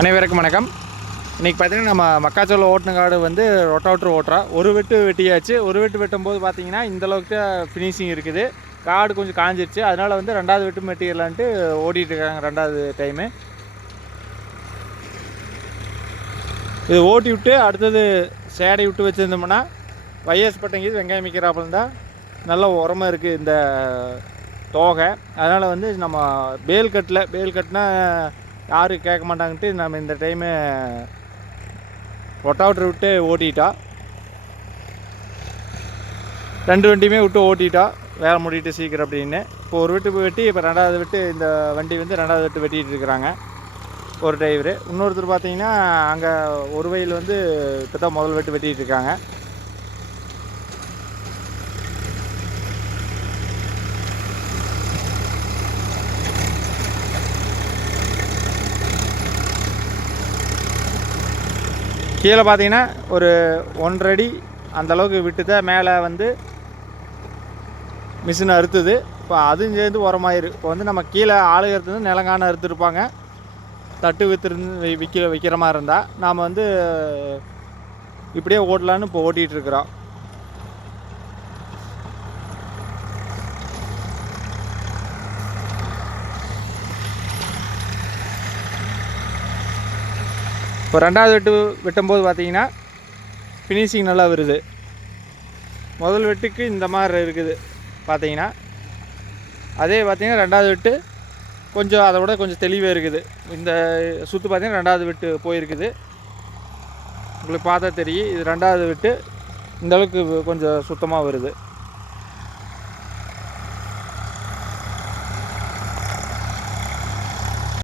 அனைவருக்கும் வணக்கம். இன்றைக்கி பார்த்தீங்கன்னா நம்ம மக்காச்சோளம் ஓட்டின காடு வந்து ரொட்டாவுட்ரு ஓட்டுறா. ஒரு வெட்டு வெட்டியாச்சு. ஒரு வெட்டு வெட்டும்போது பார்த்தீங்கன்னா இந்த அளவுக்கு ஃபினிஷிங் இருக்குது. காடு கொஞ்சம் காஞ்சிருச்சு. அதனால் வந்து ரெண்டாவது வெட்டு மெட்டீரியலான்ட்டு ஓடிட்டு இருக்காங்க ரெண்டாவது டைமு இது ஓட்டி விட்டு அடுத்தது சேடை விட்டு வச்சுருந்தோம்னா வைஎஸ் பட்டங்கிது வெங்காயம் மிக்கிறாப்புல இருந்தால் நல்ல உரமாக இருக்குது இந்த தோகை. அதனால் வந்து நம்ம பேல் கட்டில் பேல் கட்டினா யாரும் கேட்க மாட்டாங்கன்ட்டு நம்ம இந்த டைமு ஒட்டாவுட்ரு விட்டு ஓட்டிட்டா ரெண்டு வண்டியுமே விட்டு ஓட்டிட்டா வேலை முடிட்டு சீக்கிரம் அப்படின்னு. இப்போ ஒரு விட்டு வெட்டி இப்போ ரெண்டாவது விட்டு இந்த வண்டி வந்து ரெண்டாவது விட்டு வெட்டிகிட்டு இருக்கிறாங்க. ஒரு டிரைவரு இன்னொருத்தர் பார்த்தீங்கன்னா அங்கே ஒரு வயல் வந்து இப்போ தான் முதல் வெட்டு வெட்டிகிட்டு இருக்காங்க. கீழே பார்த்தீங்கன்னா ஒரு ஒன்றடி அந்தளவுக்கு அந்த விட்டு தான் மேலே வந்து மிஷின் அறுத்துது. இப்போ அதுவும் சேர்ந்து உரமாயிரு இப்போ வந்து நம்ம கீழே ஆளு அறுத்தது நிலங்கான அறுத்துருப்பாங்க. தட்டு விற்றுருந்து விற்க விற்கிற மாதிரி இருந்தால் நாம் வந்து இப்படியே ஓட்டலான்னு இப்போ ஓட்டிகிட்டு இருக்கிறோம். இப்போ ரெண்டாவது வெட்டு வெட்டும்போது பார்த்தீங்கன்னா ஃபினிஷிங் நல்லா வருது. முதல் வெட்டுக்கு இந்த மாதிரி இருக்குது பார்த்தீங்கன்னா. அதே பார்த்தீங்கன்னா ரெண்டாவது வெட்டு கொஞ்சம் அதை விட கொஞ்சம் தெளிவாக இருக்குது. இந்த சுற்று பார்த்தீங்கன்னா ரெண்டாவது வெட்டு போயிருக்குது. உங்களுக்கு பார்த்தா தெரியும் இது ரெண்டாவது வெட்டு. இந்த அளவுக்கு கொஞ்சம் சுத்தமாக வருது.